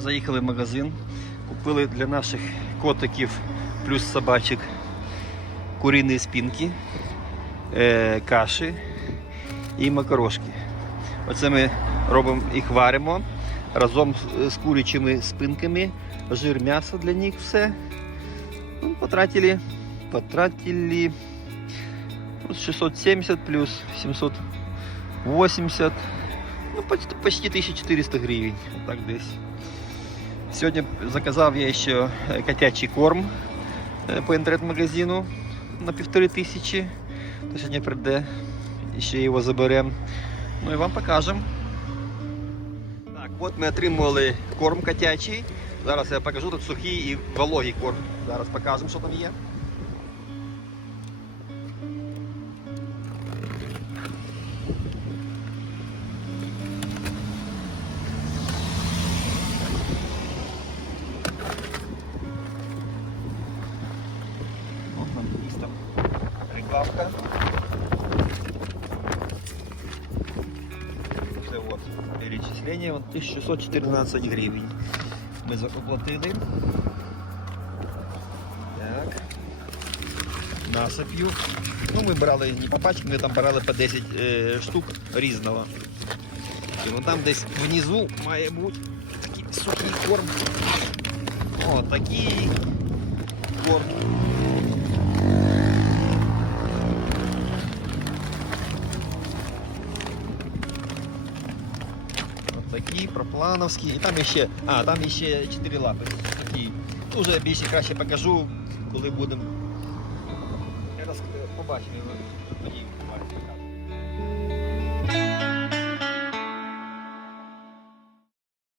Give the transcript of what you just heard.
Заїхали в магазин, купили для наших котиків плюс собачок курині спинки, е, каші і макарошки. Оце ми робимо їх варимо разом з, з курячими спинками, жир м'ясо для них все. Ну, потратили, потратили ну, 670 плюс 780, ну, почти 1400 гривень, так десь. Сьогодні заказав я ще е, котячий корм е, по інтернет-магазину на півтори тисячі. То сьогодні прийде, і ще його заберемо. Ну і вам покажемо. Так, от ми отримали корм котячий. Зараз я покажу тут сухий і вологий корм. Зараз покажемо, що там є. От нам є там рекламка. Це от перечислення, 1614 гривень. Ми заплатили. Так. Насип'ю. Ну, ми брали не по пачкам, ми там брали по 10 е, штук різного. І ну, там десь внизу має бути такий сухий корм. О, такий корм. такі, проплановські. І там ще а, там ще 4 лапи. Такі. Дуже більше краще покажу, коли будемо. Побачимо тоді.